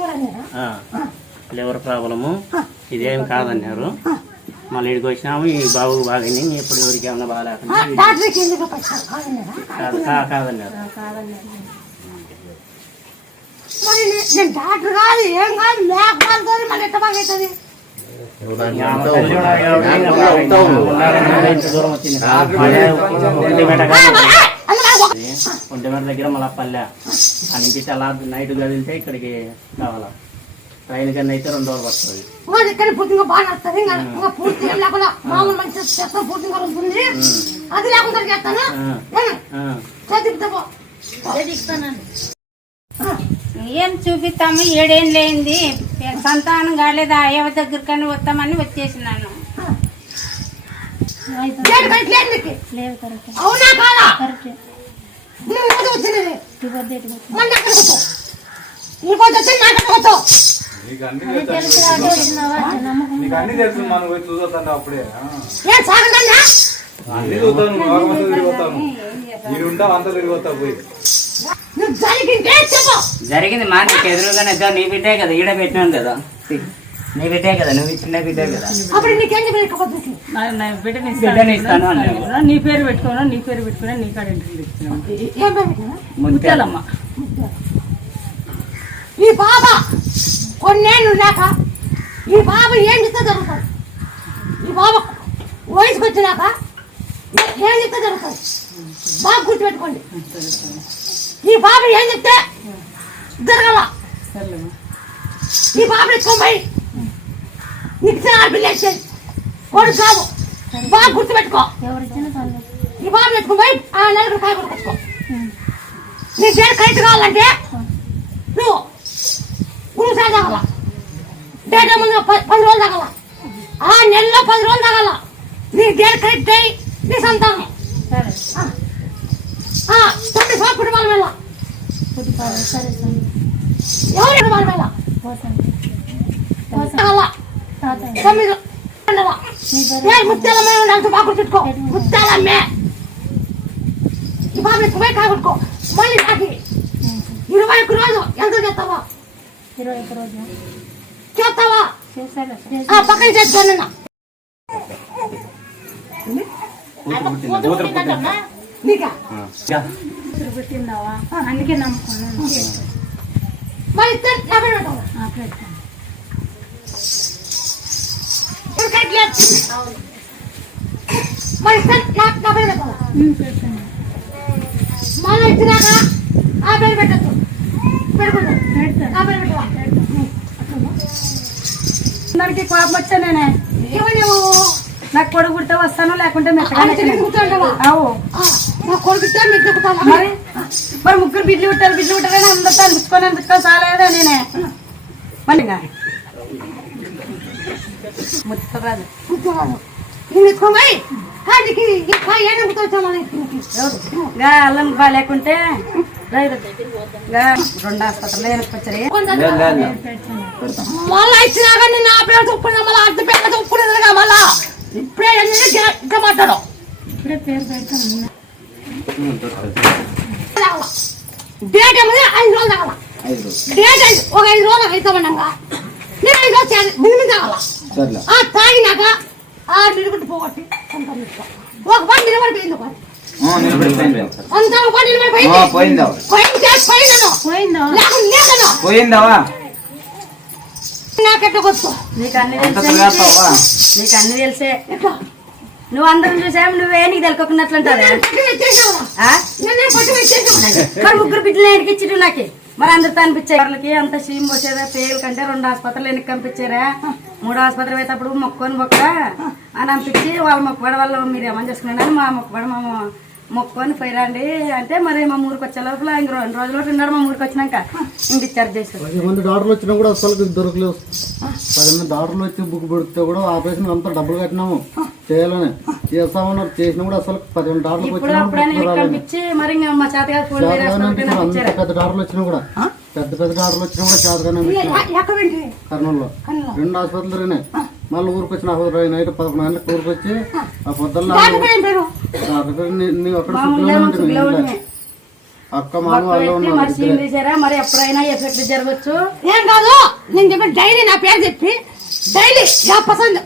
Liver అన్నారా ఆ, liver problem. ఇదేం కాదన్నారు. మళ్ళీ ఇక్కడికి వచ్చినాము ఈ బాబు బాగానే ఎప్పుడు ఎవరికి ఏమన్నా బాగా లేకుండా డాక్టర్కి ఎందుకు వచ్చారు కాదన్నారా? మరి నేను డాక్టర్ కాదు ఏం కాదు మేకపోతే మళ్ళీ ఎట్ట బాగా బాగా ఇంత దూరం వచ్చింది ఒంటిమిట దగ్గర మళ్ళీ పల్లె అని ఇంటి అలా నైట్ కదిలితే ఇక్కడికి కావాలా. ట్రైన్ కన్నా అయితే రెండు రోజులు పడుతుంది. వాడు ఇక్కడ పూర్తిగా బాగా వస్తుంది ఇంకా పూర్తిగా లేకుండా మామూలు మంచి పూర్తిగా ఉంటుంది అది లేకుండా చేస్తాను. ఏం చూపిస్తాము? ఏడేం లేనిది. సంతానం కాలేదు? అయ్యవ దగ్గరకని వస్తామని వచ్చేసినాను. లేదు కరెక్ట్. అవునా కాదా? కరెక్ట్. అన్ని తెలుసు. మనం పోయి అప్పుడే. అన్ని. చూస్తాను. లోకమంతా తిరిగిపోతాను ఉంటావు అంతా తిరిగిపోతావు పోయి. జరిగిందే చెప్పు. జరిగింది మా నీకు ఎదురుగానే నీ బిడ్డే కదా ఈడ పెట్టినాను కదా. నీ బిడ్డే కదా నువ్వు ఇచ్చిన బిడ్డే కదా. అప్పుడు నీకేం చెప్పి ఇకపోతుంది నా- నా బిడ్డని ఇస్తాను. నీ పేరు పెట్టుకోనా నీ పేరు పెట్టుకున్నా నీ కాడ పెరుగుతున్నా ముత్యాలమ్మ. ఈ బాబా కొన్నేళ్ళు లేక ఈ బాబు ఏం చెప్తే జరుగుతుంది ఈ బాబా వయసుకు వచ్చినాక ఏ- చెప్తే జరుగుతుంది బాగా గుర్తుపెట్టుకోండి. ఈ బాబు ఏం చెప్తే జరగల? ఈ బాబు ఎత్తుకోమై నీకు ఇచ్చిన ఆడపిల్ల వేసేది కొడుకు కాదు బాగా గుర్తుపెట్టుకో ఎవరిచ్చిన పర్లేదు ఈ బాబు ఎత్తుకోమై ఆ నలుగురు కాయ కొట్టుకొచ్చుకో నీకు దేని కరెక్ట్ కావాలంటే నువ్వు మూడు సార్లు తాగల డేటా ముందు ప- పది రోజులు తాగల ఆ నెలలో పది రోజులు తాగల నీ డేట్ కరెక్ట్ అయ్యి నీ సంతానం సరే ఆ, తొమ్మిది సార్లు కుటుంబాల వెళ్ళ ఫుడ్ కావాలి సరే సరే ఎవరు కుటుంబాల వెళ్ళ పోతాను తాగల తాతయ్య తొమ్మిది ముత్యాలమ్మ ఉండాలి బాగా గుర్తుకో ముత్యాలమ్మే ఈ బాబు ఎక్కువే కాగొట్టుకో మళ్ళీ నాకు ఇరవై ఒక్క రోజు. ఎంత చేస్తావా? ఇరవై ఒక్క రోజు. చేస్తావా? చేశాడు ఆ పక్కన చేస్తాను నీకా? పెట్టిందావా అందుకే నమ్ముకున్నాను. మరి ఇస్తే యాభై పెట్టావు ఆ, పెడతాను ఇక్కడ కరెక్ట్ లేదు మరి మళ్ళీ ఇచ్చినాక యాభై పెట్టచ్చు పెడతాను యాభై పెట్టవా అందరికి కోపం వచ్చా నేనే ఏమని నువ్వు నాకు పొడుగు పుడితే వస్తాను లేకుంటే అవు నా కొడుకుతే ఎక్కుతాను మరి? మరి ముగ్గురు బిడ్లు పుట్టారు బిడ్లు పుట్టారని అందరితో అనిపించుకొని అనిపించుకొని చాలేదా నేనే. మళ్ళీ ఇంకా ముత్తరాదు నేను కాడికి అల్లం లేకుంటే రెండు హాస్పిటల్ మళ్ళా ఇచ్చినాక నేను నా పేరు తొప్పుకున్నా మళ్ళీ అర్థ పేరు తొప్పుకునేదిగా మళ్ళా ఇప్పుడే మాట్లాడు ఇప్పుడే పేరు పెడతాను డేట్ ఏమో ఐదు రోజులు డేట్ ఐదు ఒక ఐదు రోజులు అవుతామన్నాగా నేను ఐదు రోజులు ఆ తాగినాక ఆ నిలబడి పోగొట్టి అంతా ఒక పని నిలబడిపోయింది నువ్వు అందరం చూసావు? నువ్వే నీకు తెలుకోకున్నట్లుంటావు ముగ్గురు బిడ్డలు ఎడికిచ్చిడు నాకే? మరి అందరితో అనిపించే వాళ్ళకి అంత సీమ్ పోసేదా? పేలు కంటే రెండు ఆసుపత్రులు వెనక్కి పంపించారా? మూడు ఆసుపత్రి అయితే అప్పుడు మొక్కని మొక్క అని అనిపించి వాళ్ళ మొక్కబడి వాళ్ళు మీరు ఏమని చేసుకున్నారని మా మొక్కబడి మేము మొక్కుకొని పోయిరండి. అంటే మరి మా ఊరికి వచ్చే లోపల ఇంక రెండు రోజులు ఉన్నాడు మా ఊరికి వచ్చినాక. ఇంక డిశ్చార్జ్ చేశారు. పది మంది డాక్టర్లు వచ్చినా కూడా అసలు దొరకలేవు పది మంది డాక్టర్లు వచ్చి బుక్ పెడితే కూడా ఆపరేషన్ అంతా డబ్బులు కట్టినాము. చేయాలని. చేస్తామన్నారు. చేసినా కూడా అసలు పది మంది డాక్టర్లకు ఇప్పుడు మరి ఇంకా మా చేతగా ఫోన్ పెద్ద డాక్టర్లు వచ్చినా కూడా. పెద్ద పెద్ద డాక్టర్లు వచ్చినా కూడా చేతగానే కర్నూలులో. కర్నూలు. రెండు ఆసుపత్రులు మళ్ళీ ఊరికి వచ్చిన నైట్ పదకొండు గంటలకు ఊరికి వచ్చి ఆ. పొద్దున్న నీ- అక్క మరి ఎప్పుడైనా ఎఫెక్ట్ జరగచ్చు? ఏం కాదు నేను చెప్పిన డైలీ నా పేరు చెప్పి డైలీ యా పసంద్.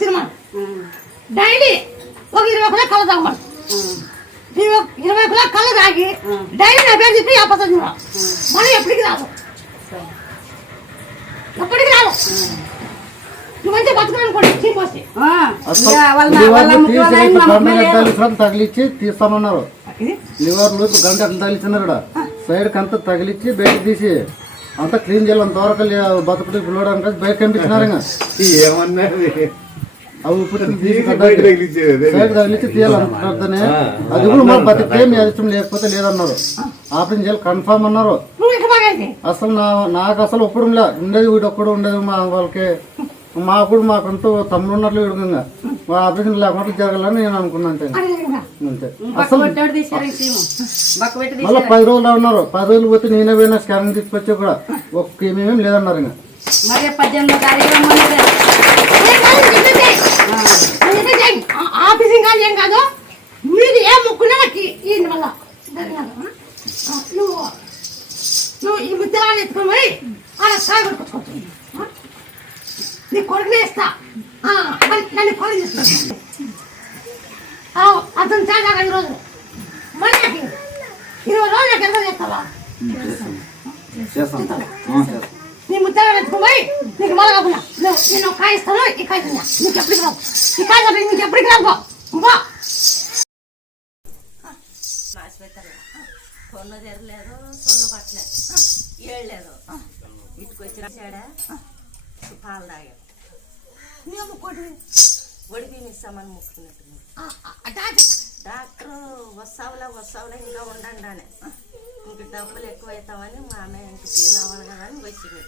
తినమను డైలీ ఒక ఇరవై కిలో కళ్ళు తాగమను ఇరవై ఇరవై కిలో కళ్ళు తాగి డైలీ నా పేరు చెప్పి యా పసంద్. మళ్ళీ ఎప్పటికి రాదు ఎప్పటికి రాదు తగిలిచ్చి తీస్తామన్నారు. ఇది? లివర్లు ఇప్పుడు గంట తగిలిస్తున్నారు ఇక్కడ సైడ్కి అంతా తగిలిచ్చి బయట తీసి అంతా క్లీన్ చేయాలి అంతవరకు బతుకుడు పిలవడానికి బయట కనిపించినారు అవి ఇప్పుడు. సైడ్ తగిలిచ్చి తీయాలనుకుంటుందనే అది కూడా మా బతికే మీ అదిష్టం లేకపోతే లేదన్నారు. ఆపరేషన్ చేయాలి కన్ఫామ్ అన్నారు. అసలు నా నాకు అసలు ఒప్పుడు ఉండేది వీడు ఒక్కడు ఉండేది మా వాళ్ళకి. మా కూడా మాకంటూ తమ్ముడు ఉన్నట్లు విడుగా మా ఆపరేషన్ లేకుండా జరగాలని నేను అనుకున్నాను అంతే. అసలు మళ్ళీ పది రోజులు ఉన్నారు. పది రోజులు పోతే నేనే పోయినా స్కానింగ్ తీసుకొచ్చా కూడా ఒక్క ఏమేమి లేదన్నారు ఇంకా. ఏం కాదు. నువ్వు చెప్పేది చేయి. ఆ- ఆఫీసింగ్ కాదు ఏం కాదు. మీరు ఏ ముక్కున్నా నాకు ఈ వల్ల నువ్వు నువ్వు ఈ ముద్దలాన్ని ఎత్తుకొని పోయి ఆడ కాయ కొట్టుకోవచ్చు నీ కొడుకునే ఇస్తా. ఆ, నన్ను- కొడుకు తీసుకొస్తా ఆ, అతను చాలా ఐదు రోజులు మళ్ళీ నాకు ఇరవై రోజులు ఎంత చేస్తావా? నీ ముద్దగా నీకు మళ్ళా కాకుండా. నువ్వు నేను ఒక కాయ ఇస్తాను ఈ కాయ నీకు ఎప్పటికి రావు. ఈ కాయ నీకు ఎప్పటికి రావు. పో. కొన్న తెరలేదు సొన్న పట్టలేదు ఏళ్ళలేదు ఇటుకు వచ్చిన చేడ పాలు తాగాడు నీ ముక్కోటి ఒడిపిని ఇస్తామని డాక్టర్. వస్తావులా వస్తావులా ఇంకా ఉండండి అని. ఇంక డబ్బులు ఎక్కువ అవుతామని మా ఆమె ఇంక తీరావాలి కదా అని వచ్చింది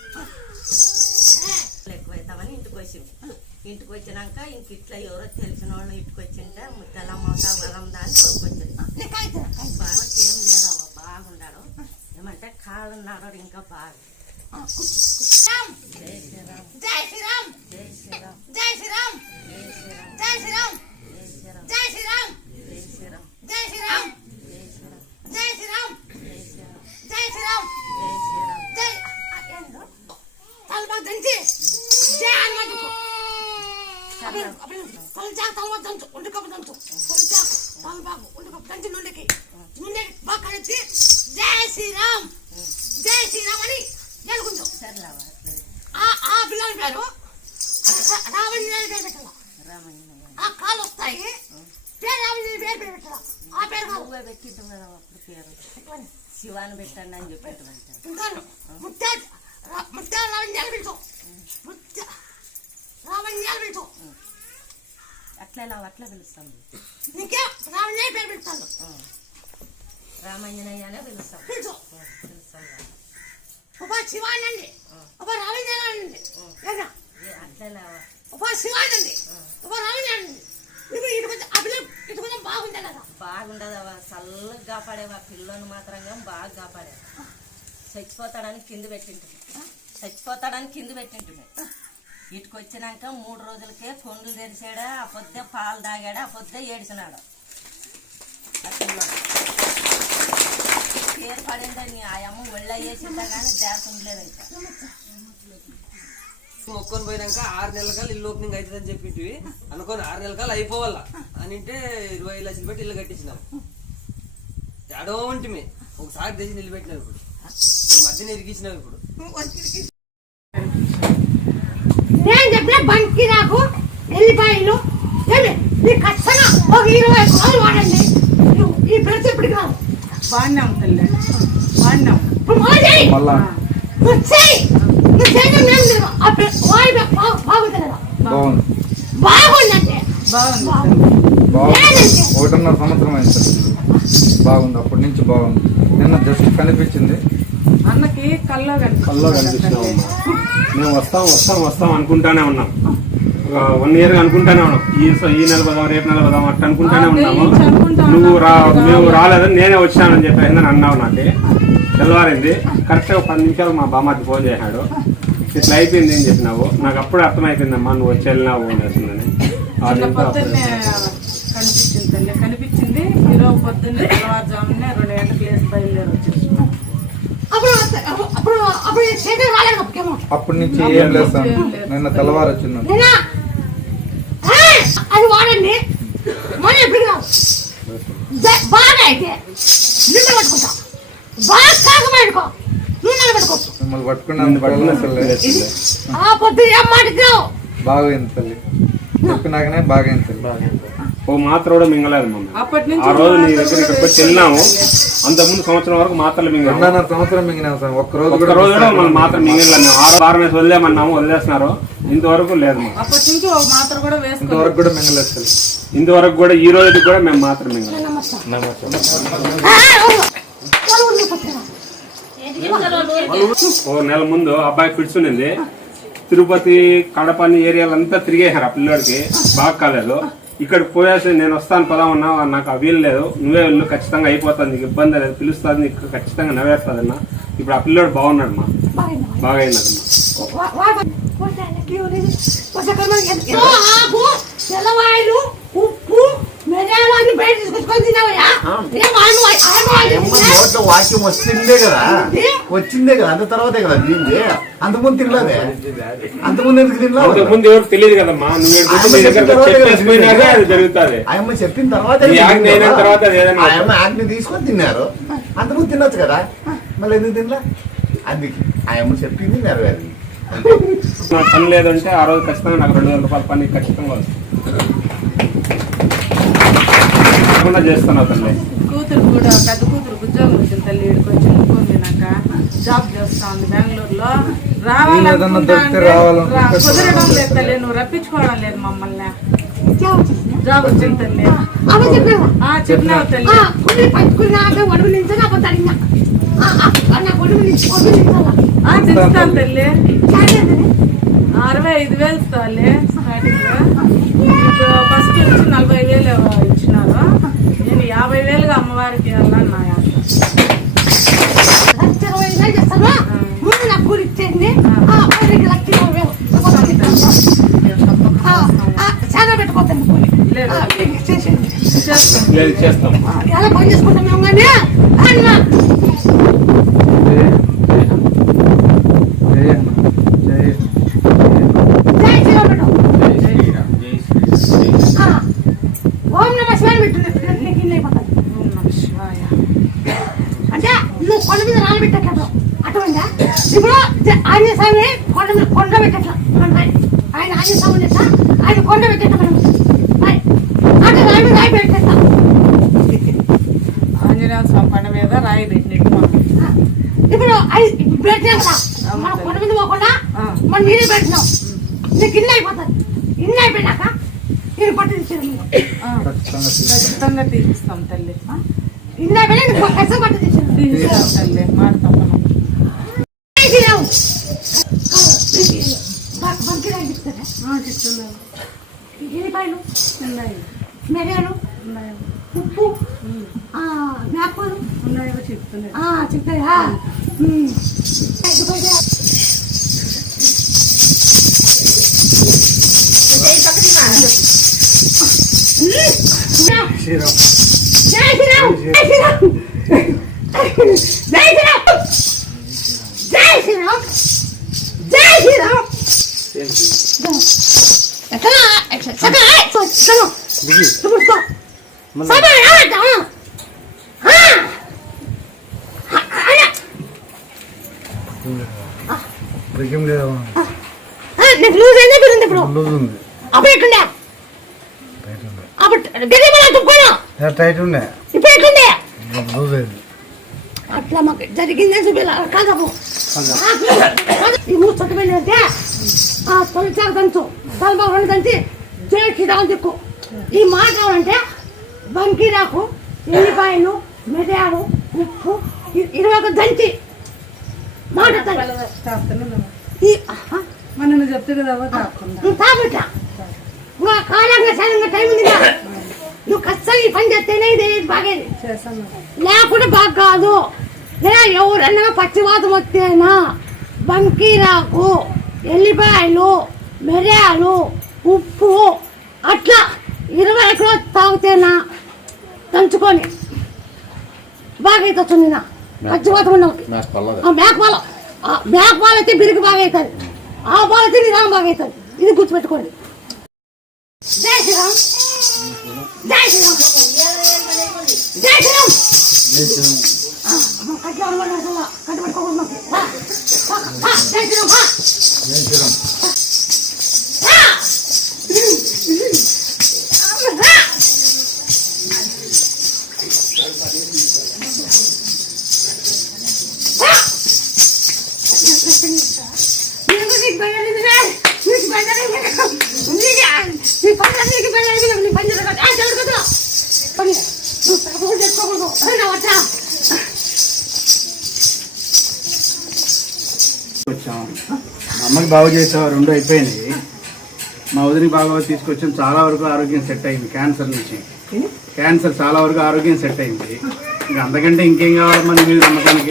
డబ్బులు ఎక్కువ అవుతామని ఇంటికి వచ్చింది ఇంటికి వచ్చినాక ఇంక ఇట్లా ఎవరో తెలిసిన వాళ్ళు ఇంటికి వచ్చింటే ముద్దల మోతా వరందా అని కొనుక్కొచ్చింది బాగా ఏం లేదవ్వ బాగున్నాడు ఏమంటే కాళ్ళున్నాడు ఇంకా బాగా. జై శ్రీరామ్. జై శ్రీరామ్ జై శ్రీరామ్ జై శ్రీరామ్ జై శ్రీరామ్ జై శ్రీరామ్ జై శ్రీరామ్ జై శ్రీరామ్ దంచి జై హనుమంతుకు తలజాకు తలబాగు దంచు ఉండుకప్పు దంచు ఉండుకప్పు దంచి నుండికి బాగా కలిపి జై శ్రీరామ్ జై శ్రీరామ్ అని అట్లేదు ఆ పిల్లని పేరు రావణ్య పేరు పెట్టాల ఆ కాలు వస్తాయి పేరు రావణ్య పేరు పెట్టాల ఆ పేరు పెట్టిద్దాం కదా అప్పుడు పేరు శివాని పెట్టండి అని చెప్పేటువంటి ఉంటాను ముత్య ముత్య రావణ్యాలు పిలుచు ముత్య రావణ్యాలు పిలుచు అట్లా ఇలా అట్లా పిలుస్తాం. నీకే రావణ్య పేరు పెడతాను రామయ్యనయ్య అనే పిలుస్తాం పిలుస్తాం ఒక శివానండి ఒక రావణ్యాలండి లేదా అట్లా ఒక శివానండి ఒక రావణ్యాలండి నువ్వు ఇటు కొంచెం ఆ పిల్ల ఇటు కొంచెం బాగుంది కదా. బాగుండదవా చల్లగా కాపాడేవా పిల్లని మాత్రంగా బాగా కాపాడే చచ్చిపోతాడని కింద పెట్టింటుంది. చచ్చిపోతాడని కింద పెట్టింటుంది. ఇటుకు వచ్చినాక మూడు రోజులకే కొండలు తెరిచాడా ఆ పొద్దే పాలు తాగాడా ఆ పొద్దే ఏడిచినాడు. పిల్లోడు. పేరు పడిందని ఆ అమ్మ ఒళ్ళ వేసిందా కానీ దేశ ఉండలేదు మొక్కొని పోయినాక ఆరు నెలల కాలు ఇల్లు ఓపెనింగ్ అవుతుందని చెప్పింటివి. అనుకోని ఆరు నెలల కాలు అయిపోవాలా? అని అంటే ఇరవై ఐదు లక్షలు పెట్టి ఇల్లు కట్టించినాం. ఎడో ఉంటిమి ఒకసారి తెచ్చి నిలబెట్టినావు ఇప్పుడు. ఇప్పుడు మధ్యన ఇరిగించినావు ఇప్పుడు. నేను చెప్పిన బంకి నాకు ఎల్లిపాయలు ఖచ్చితంగా ఒక ఇరవై వాడండి. ఈ ప్రతి ఇప్పటికి రాదు తల్లి. ఒకటిన్నర సంవత్సరం అయింది సార్ బాగుంది. అప్పటి నుంచి బాగుంది. నిన్న జస్ట్ కనిపించింది. అన్నకి కల్లో కల్లో కనిపించినామమ్మా మేము వస్తాం వస్తాం వస్తాం అనుకుంటానే ఉన్నాం. వన్ ఇయర్ అనుకుంటానే ఉన్నాం. ఈ స- ఈ నెల పదాం రేపు నెల పదాం అట్లా అనుకుంటానే ఉన్నాము. నువ్వు రా మేము రాలేదని నేనే వచ్చానని చెప్పి అని అన్నావు నాకు. తెల్లవారింది. కరెక్ట్గా పది నిమిషాలు మా బామ్మకి ఫోన్ చేశాడు. ఇట్లా అయిపోయింది ఏం చెప్పినావు? నాకు అప్పుడే అర్థమైపోయిందమ్మా నువ్వు వచ్చి వెళ్ళినావు అని చెప్పిందని ఆ నిన్న దీంతో పొద్దున్నే కనిపించింది కనిపించింది. ఈరోజు పొద్దున్నే తెల్లవారుజామునే రెండు గంటలకు లేచి బయలుదేరి వచ్చేసి అప్పుడు అప్పుడు అప్పుడు శేఖర్ రాలేదు అప్పకేమో అప్పటి నుంచి ఏం లేదు నిన్న తెల్లవారు వచ్చింది! అది వాడండి. మళ్ళీ ఎప్పుడు బాగా అయితే నిన్న పట్టుకుంటా. బాగా కాకమాడుకో నువ్వు నిన్న పట్టుకోవచ్చు మిమ్మల్ని పట్టుకున్నాను తల్లి. చెప్పినాకనే బాగైంది తల్లి. ఓ మాత్ర కూడా మింగలేదు మమ్మీ. అప్పటి నుంచి ఆ రోజు నీ దగ్గర ఇక్కడికి వచ్చి వెళ్ళినాము. అంతకుముందు సంవత్సరం వరకు మాత్రలు రెండున్నర సంవత్సరం మింగినాం సార్. ఒక్క రోజు ఒక్క కూడా రోజు కూడా మనం మాత్రం మింగలేదు మేము. ఆరు వారం వేసి వదిలేమన్నాము వదిలేస్తున్నారు. ఇంతవరకు లేదు మాకు. అప్పటి నుంచి ఒక మాత్ర కూడా వేసుకో ఇంతవరకు కూడా మింగలేదు తల్లి ఇంతవరకు కూడా ఈ రోజుకి కూడా మేము మాత్రం మింగలేదు. ఓ నెల ముందు అబ్బాయి ఉన్నింది తిరుపతి కడపని ఏరియాలంతా తిరిగేశారు ఆ పిల్లోడికి. బాగా కాలేదు. ఇక్కడికి పోయేసి నేను వస్తాను పదామన్నా నాకు ఆ వీలు లేదు. నువ్వే వెళ్ళు ఖచ్చితంగా అయిపోతుంది నీకు ఇబ్బంది లేదు పిలుస్తుంది నీకు ఖచ్చితంగా నెరవేరుతుంది అన్న. ఇప్పుడు ఆ పిల్లోడు బాగున్నాడు బాగా అయినదమ్మా తెల్లవాయలు ఉప్పు మిరియాలు అన్ని బయట తీసుకొచ్చుకొని తిన్నావయ్యా ఏం ఆయన ఆయన అమ్మ నోట్లో వాక్యం వచ్చిందే కదా. వచ్చిందే కదా అంత తర్వాతే కదా తింది. అంతకుముందు తినలేదే. అంతకుముందు ఎందుకు తినలేదు ఎవరికి తెలియదు కదమ్మా. జరుగుతుంది. ఆయమ్మ చెప్పిన తర్వాత ఆయమ్మ తీసుకొని తిన్నారు. అంతకుముందు తినొచ్చు కదా. మళ్ళీ ఎందుకు తినలే? అది ఆయమ్మ చెప్పింది నెరవేరింది. నాకు పని లేదంటే ఆ రోజు ఖచ్చితంగా నాకు రెండు వేల రూపాయల పని ఖచ్చితంగా వస్తుంది. తప్పకుండా చేస్తాను తల్లి. కూతురు కూడా పెద్ద కూతురు ఉద్యోగం వచ్చింది తల్లి ఇక్కడికి వచ్చి అనుకుంది తినాక జాబ్ చేస్తా ఉంది బెంగళూరులో రావాలనుకుంటే రా- కుదరడం లేదు తల్లి నువ్వు రప్పించుకోవడం లేదు మమ్మల్ని. జాబ్ వచ్చింది తల్లి. ఆ చెప్పినావు. తల్లి. ఆ, తింటాను తల్లి. అరవై ఐదు వేలు తల్లి స్టార్టింగ్ ఫస్ట్ వచ్చి నలభై వేలు వేలుగా అమ్మవారికి వెళ్ళాను నా లక్ష ఇరవై వేలు చేస్తాను ముందు నాకు కూలి ఇచ్చేయండి ఆ అబ్బాయికి లక్ష ఇరవై వేలు చాలా పెట్టుకోతాను ఆ, ఎలా పని చేసుకుంటాం మేము కానీ అన్న జై అన్న జై జై శ్రీరామ్ పెట్టు ఆ, ఓం నమ శివాయ పెట్టు నీకు ఇల్లు అయిపోతుంది ఓం నమః శివాయ. అంటే నువ్వు కొండ మీద నానబెట్టట్లేదు అటువంటిదా ఇప్పుడు ఆంజనేయ స్వామి కొండ మీద కొండ పెట్టట్ల. ఆయన ఆంజనేయ స్వామి ఎట్లా ఆయన కొండ పెట్టట్ల మనం. అంటే రాయి మీద రాయి పెట్టట్ల. ఆంజనేయ స్వామి పండ మీద రాయి పెట్టినట్టు. ఇప్పుడు అయి- ఇప్పుడు పెట్టాం కదా మనం కొండ మీద పోకుండా. మనం నీళ్ళు పెట్టినాం. నీకు ఇల్లు అయిపోతుంది. ఇల్లు అయిపోయినాక నేను పట్టు తీసేది ఆ, ఖచ్చితంగా తీపిస్తాం తల్లి. ఇల్లు ఉన్నాయి మిరియాలు ఉన్నాయి ఉప్పు జ్ఞాపకాలు ఉన్నాయో చెప్తున్నాయి ఆ, శ్రీరామ్. బ్రేకింగ్ లేదా లూజ్ అయిందా ఇప్పుడు లూజ్ ఉంది అప్పుడు ఎట్లుండే అప్పుడు బిల్లు మళ్ళీ తుక్కోను టైట్ ఉండే? ఇప్పుడు ఎట్లుండే? లూజ్ అయింది. అట్లా మాకు జరిగిందే చూపిలా కాదపు ఈ మూడు చోట వెళ్ళి ఆ తొలిచారు దంచు తలబాబు దిక్కు. ఈ మాట కావాలంటే బంకీరాకు ఎల్లిపాయలు మిరియాలు ఉప్పు ఇరవై ఒక దంచి. మాట ఈ ఆహా, మన చెప్తే కదా అవ్వ ఆ కాలంగా సడన్గా టైం ఉంది నువ్వు ఖచ్చితంగా ఈ పని చేస్తేనే ఇది బాగేది. లేకుంటే బాగా కాదు. ఎవరన్నా పచ్చివాతం వస్తేనా బంకీరాకు ఎల్లిపాయలు మిరియాలు ఉప్పు అట్లా ఇరవై కిలో తాగితేనా దంచుకొని బాగా అయితే వచ్చింది నా మధ్యపోతం ఉన్న మేకపాల మేకపాల అయితే బిరుగు బాగా అవుతుంది ఆ పాలు అయితే నిదానం బాగా అవుతుంది ఇది గుర్తుపెట్టుకోండి. జై శ్రీరామ్ బాగు చేసావు రెండు అయిపోయింది మా వదిలికి బాగా తీసుకొచ్చాం చాలా వరకు ఆరోగ్యం సెట్ అయింది క్యాన్సర్ నుంచి. క్యాన్సర్ చాలా వరకు ఆరోగ్యం సెట్ అయింది. ఇంకా అంతకంటే ఇంకేం కావాలి మన మీద నమ్మకానికి.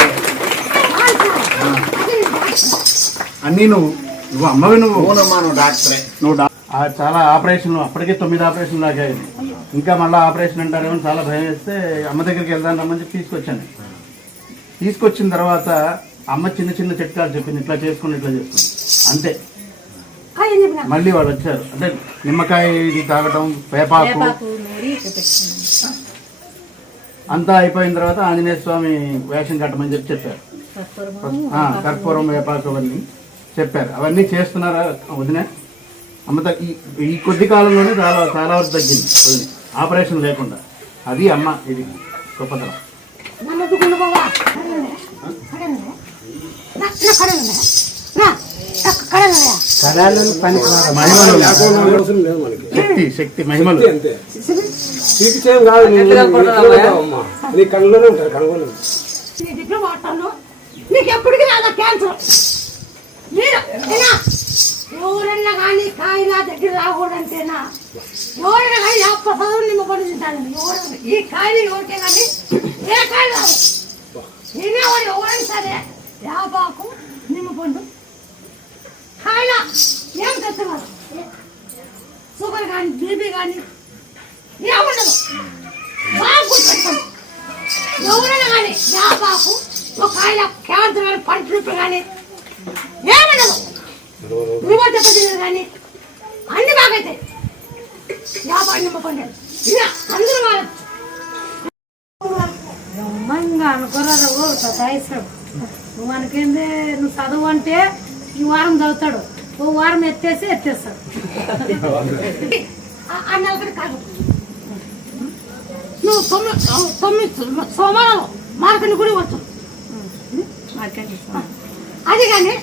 అన్నీ నువ్వు నువ్వు అమ్మవి నువ్వు. నువ్వు డాక్టరే. నువ్వు డా- ఆ చాలా ఆపరేషన్లు అప్పటికే తొమ్మిది ఆపరేషన్లు దాకా అయింది ఇంకా మళ్ళీ ఆపరేషన్ అంటారేమో చాలా భయం వేస్తే అమ్మ దగ్గరికి వెళ్దాం రమ్మని చెప్పి తీసుకొచ్చాను. తీసుకొచ్చిన తర్వాత అమ్మ చిన్న చిన్న చిట్కాలు చెప్పింది ఇట్లా చేసుకుని ఇట్లా చేసుకుని. అంతే? మళ్ళీ వాళ్ళు వచ్చారు. అంటే నిమ్మకాయ ఇది తాగటం వేపాకు అంతా అయిపోయిన తర్వాత ఆంజనేయ స్వామి వేషం కట్టమని చెప్పి చెప్పారు. కర్పూరం వేపాకు అవన్నీ చెప్పారు. అవన్నీ చేస్తున్నారా వదిన? అమ్మ తగ్గ- ఈ ఈ కొద్ది కాలంలోనే చాలా చాలా వరకు తగ్గింది వదిన. ఆపరేషన్ లేకుండా. అది అమ్మ ఇది గొప్పతనం. శక్తి శక్తి మహిమలు నీ దగ్గర వాడతాను నీకు ఎప్పటికీ రాదా క్యాన్సర్ ఎవరన్నా కానీ కాయలా దగ్గర రాకూడదంటేనా ఎవరైనా కానీ ఆ ప్రసాదం నిమ్మకొని తింటాను ఎవరైనా ఈ కాయలు ఎవరికే కానీ ఏ కాయ రాదు తినేవాడు ఎవరైనా సరే యాపాకు నిమ్మపండు కాయల? ఏం తెచ్చేవారు షుగర్ కానీ బీపీ కానీ ఏముండదు బాగా గుర్తుపెట్టుకోండి ఎవరైనా కానీ యాపాకు ఒక ఆయన క్యాన్సర్ కానీ పంట కానీ ఏముండదు. రిమోట్ దెబ్బతిన్నది కానీ అన్ని బాగైతాయి యాభై నిమ్మకండి అందరూ వాళ్ళు ఇంకా అనుకోరాదు సతాయిస్తాడు. నువ్వు మనకేంది నువ్వు చదువు అంటే ఈ వారం చదువుతాడు. ఓ వారం ఎత్తేసి ఎత్తేస్తాడు. ఆ నెలకటి కాదు. నువ్వు తొమ్మిది తొమ్మిది సోమవారం మార్కండి గుడి వచ్చు అది కానీ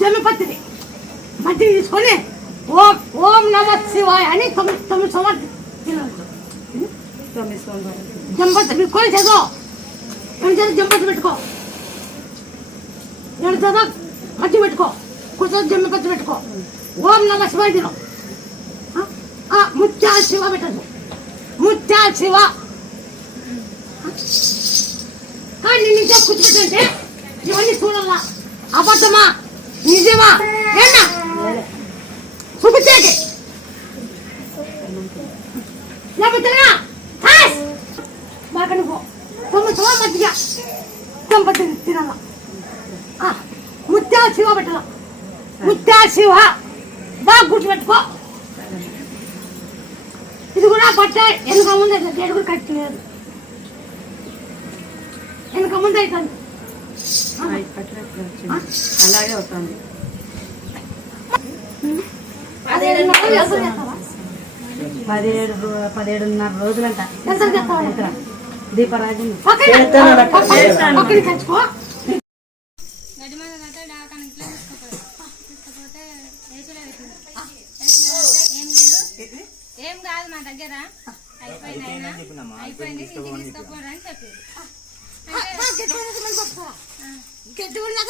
జమిపత్తిది మధ్య తీసుకొని ఓం ఓం నమ శివాయ అని తొమ్మిది తొమ్మిది సోమవారం తినవచ్చు. తొమ్మిది సోమవారం. జంపతి మీరు కొని చదువు రెండు చదువు జంపతి పెట్టుకో. రెండు చదువు మధ్య పెట్టుకో కొంచెం జంపతి పెట్టుకో ఓం నమ శివాయ తిను ఆ? ఆ, ముత్యాల శివ పెట్టదు ముత్యాల శివ ఆ? కానీ నేను ఇంకా కూర్చుంటే ఇవన్నీ చూడాలా అబద్ధమా నిజమా ఏనా చూపించేది లేకపోతే మాకని పో తొమ్మిది సవ మధ్య దంపతి తినాల ఆ, ముత్యాల శివ పెట్టాల ముత్యాల శివ. బాగా గుర్తుపెట్టుకో. ఇది కూడా పట్ట. వెనుక ముందు అయితే గేడు కూడా కట్టలేదు వెనుక ముందు అవుతుంది అలాగే అవుతుంది? పదిహేడు పదిహేడున్నర రోజులంట? దీపరాజు అయిపోయింది ఇంటికి తీసుకుపోరు అని చెప్పింది.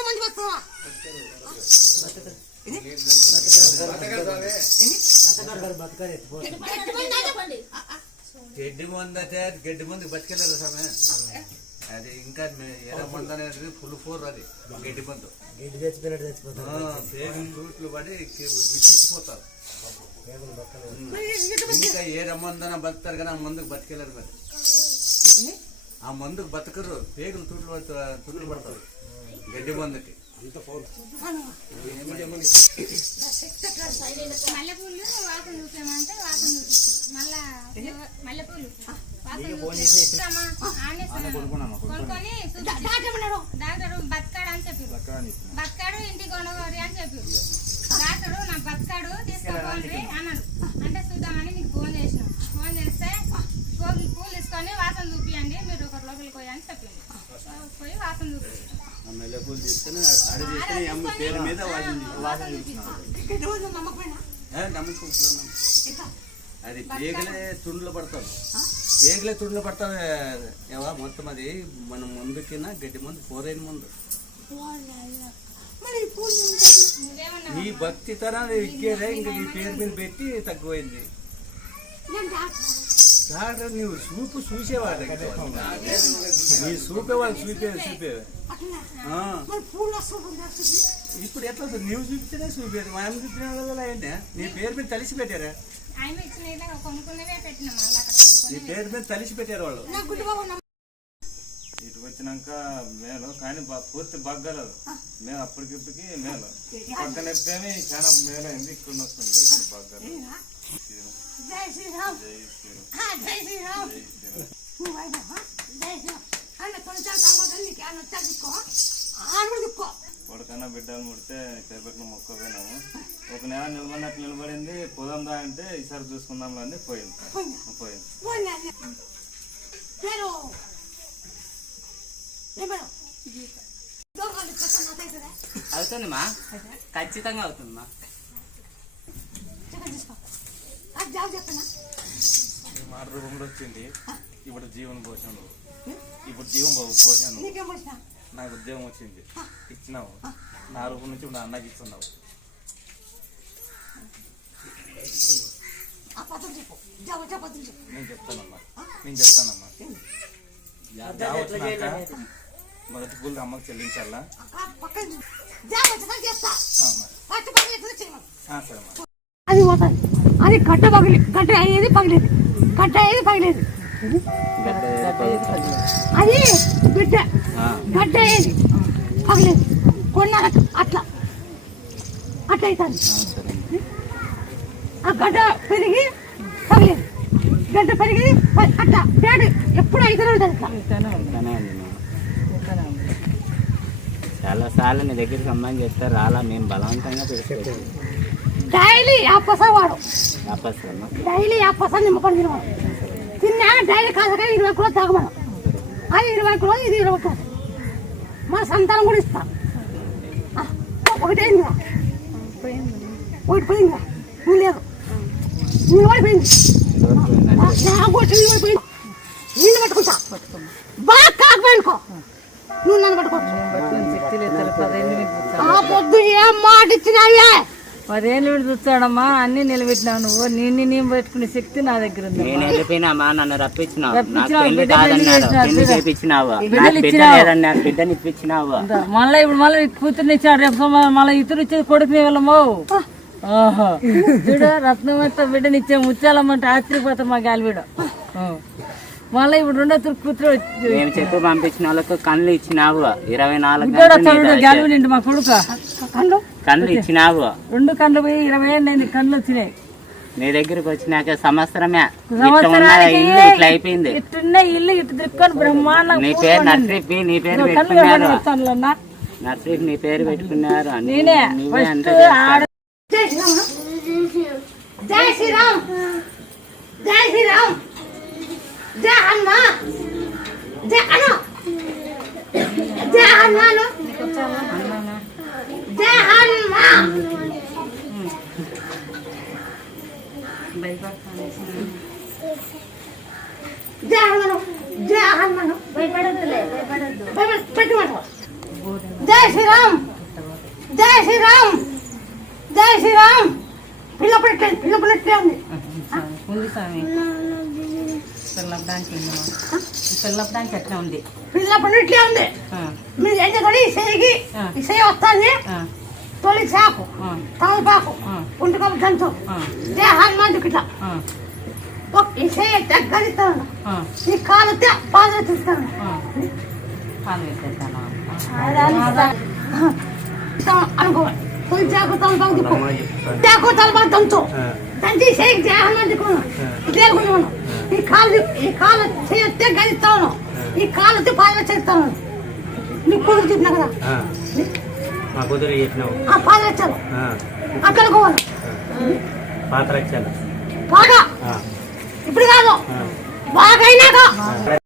మంచి వస్తావా గడ్డి మందు అయితే గడ్డి మందు బతికెళ్ళారు సామె అది ఇంకా ఎర్ర మందు అనేది ఫుల్ ఫోర్ అది గడ్డి మందు. పేగులు రూట్లు పడి విచ్చిపోతారు ఇంకా ఏ మందన బతుకుతారు కానీ ఆ మందుకు బతికెళ్ళారు మరి. ఆ మందుకు బతకరు పేగులు తుట్లు తుట్లు పడతారు. గడ్డి మందుకి. కొనుక్కొని చూపించాను. డాక్టర్ బతకాడు అని చెప్పి బతకాడు ఇంటికి కొనగోరి అని చెప్పి డాక్టర్ నా బతకాడు తీసుకోపోండి అన్నాడు. అంటే చూద్దామని నీకు ఫోన్ చేసిన. ఫోన్ చేస్తే పూలు పూలు తీసుకొని వాసన చూపియండి మీరు ఒక లోపలికి పోయి అని చెప్పింది. పోయి వాసన చూపి మల్లెపూలు తీసుకుని ఆడ తీసుకుని ఈ అమ్మ పేరు మీద వాసన అది పేగలే తుండ్లు పడతారు. పేగలే తుండ్లు పడతారు. ఏవా మొత్తం అది మన ముందుకిన గడ్డి ముందు పోరైన ముందు. మరి ఈ భక్తి తరాలు ఎక్కేదే ఇంకా నీ పేరు మీద పెట్టి తగ్గిపోయింది. డాక్టర్ నువ్వు చూపు చూసేవాడు నీ చూపేవాడు వస్తుంది వస్తుంది ఇప్పుడు ఎట్లా వస్తుంది? నువ్వు చూపించినా చూపేది మా అమ్మ చూపించిన వల్ల ఏంటి నీ పేరు మీద తలిసి పెట్టారా నీ కొనుక్కుని పేరు మీద తలిసి పెట్టారు వాళ్ళు ఇటు వచ్చినాక మేలు కానీ బా- పూర్తి బగ్గలేదు మేము అప్పటికిప్పటికి మేలు పక్కన ఎప్పేమి చాలా మేలైంది ఇక్కడ వస్తుంది ఇక్కడ బగ్గలేదు జై శ్రీరామ్. శ్రీరామ్. నువ్వు శ్రీరామ్. కొంచెం నీకు కొడుకన్నా బిడ్డలు ముడితే చేపట్టిన మొక్క పోయినాము ఒక నెల నిలబడినట్టు నిలబడింది. పోదాందా అంటే ఈసారి చూసుకుందాం అని పోయింది. పోయింది. పేరు? అవుతుందిమా ఖచ్చితంగా అవుతుందిమా చెప్పండి తీసుకో అది జాబ్ చెప్పనా? మా రూపంలో వచ్చింది. ఇప్పుడు జీవన పోషణ ఇప్పుడు జీవన పోషణ? నీకేం ఉద్యోగం వచ్చింది. ఇచ్చినావు. నా రూపం నుంచి ఇప్పుడు అన్నకి ఇస్తున్నావు. నేను చెప్తానమ్మా. నేను చెప్తానమ్మా. మొదటి పూలు అమ్మకి చెల్లించాలా? అది పోతుంది. అది గడ్డ పగిలి గడ్డ అయ్యేది పగిలేదు. గడ్డ అయ్యేది పగిలేదు. అది బిడ్డ గడ్డ అయ్యేది పగిలేదు. కొన్నాక అట్లా అట్లా. అవుతుంది ఆ గడ్డ పెరిగి పగిలేదు. గడ్డ పెరిగి ప- అట్లా. పేడ ఎప్పుడు అయితేనే ఉంటుంది. చాలా సార్లు నీ దగ్గర సంబంధం చెప్తే రాలా మేము బలవంతంగా పెట్టుకోవచ్చు. డైలీ యాపస వాడు. వాపస్ డైలీ యాపస నిమ్మకొని తినవాడు. తిన్నాక డైలీ కాసగా ఇరవై కిలో తాగమను. అది ఇరవై కిలో ఇది ఇరవై కిలో మా సంతానం కూడా ఇస్తా. ఆ, ఒకటేందిగా ఒకటి పోయిందిగా నువ్వు లేదు. నిలబడిపోయింది నాకు కూడా నిలబడిపోయింది నిన్ను పట్టుకుంటా. బాగా కాకపోయినుకో నువ్వు నన్ను పట్టుకోవచ్చు ఆ పొద్దు ఏం మాట ఇచ్చినావే? పదేళ్ళు వీడు చూస్తాడమ్మా? అన్ని నిలబెట్టినావు నువ్వు. నిన్ను నేను పెట్టుకునే శక్తి నా దగ్గర ఉంది. నేను వెళ్ళిపోయినామా? నన్ను రప్పించినావు. బిడ్డని ఇప్పించినావు? మళ్ళీ ఇప్పుడు మళ్ళీ కూతుర్ని ఇచ్చాడు. రేపు మళ్ళీ ఇతరు ఇచ్చేది కొడుకునే వాళ్ళము. చూడు రత్నమంతా బిడ్డని ఇచ్చే ముత్యాలమ్మంటే ఆశ్చర్యపోతాం మా గాలిబీడ మళ్ళీ ఇప్పుడు రెండో తురు కూతురు వచ్చి- మేము చెప్పి పంపించిన వాళ్ళకు కళ్ళు ఇచ్చినావు. ఇరవై నాలుగు మా కొడుకు. కళ్ళు? కళ్ళు ఇచ్చినావు. రెండు కళ్ళు పోయి ఇరవై ఏళ్ళు కళ్ళు వచ్చినాయి. నీ దగ్గరికి వచ్చినాక సంవత్సరమే. ఇల్లు ఇట్లా అయిపోయింది. ఇట్టున్న ఇల్లు ఇటు తిరుక్కొని బ్రహ్మాండంగా నీ పేరు. నర్సరీ నీ పేరు పెట్టుకున్నారు. నర్సరీ నీ పేరు పెట్టుకున్నారు. నేనే జై శ్రీరామ్. జై శ్రీరామ్. జై శ్రీరామ్ జై జై శ్రీరామ్. జై శ్రీరామ్. జై శ్రీరామ్. పిల్ల పెట్టే పిల్ల ఉంది. ఉంది స్వామి. పిల్లపడానికి ఉంది పిల్లపడానికి ఎట్లా ఉంది? పిల్ల పెట్టే ఉంది. మీరు ఏం చేయాలి? ఇసేగి ఇసే వస్తుంది. తొలి చాకు. తమలపాకు ఉంటుకోపు జంతు. హనుమాన్ కిట్ల ఒక ఈ చేయి గడిస్తాను ఈ కాలు పాదలు తీస్తాను. అనుకోవాలి. పోయి జాగ్రత్తలు బాగా దిక్కు జాగ్రత్తలు బాగా దంచు దంచి చేయి జాగ్రత్త దిక్కును దేకున్నాను ఈ కాలు ఈ కాలు చేయొత్తే గడిస్తాను ఈ కాలు పాదలు చేస్తాను నీకు కుదురు చెప్పినా కదా మా కుదురు చెప్పినావు ఆ వచ్చాను అక్కడ పోవాలి వచ్చాను బాగా ఇప్పుడు కాదు బాగా అయినాక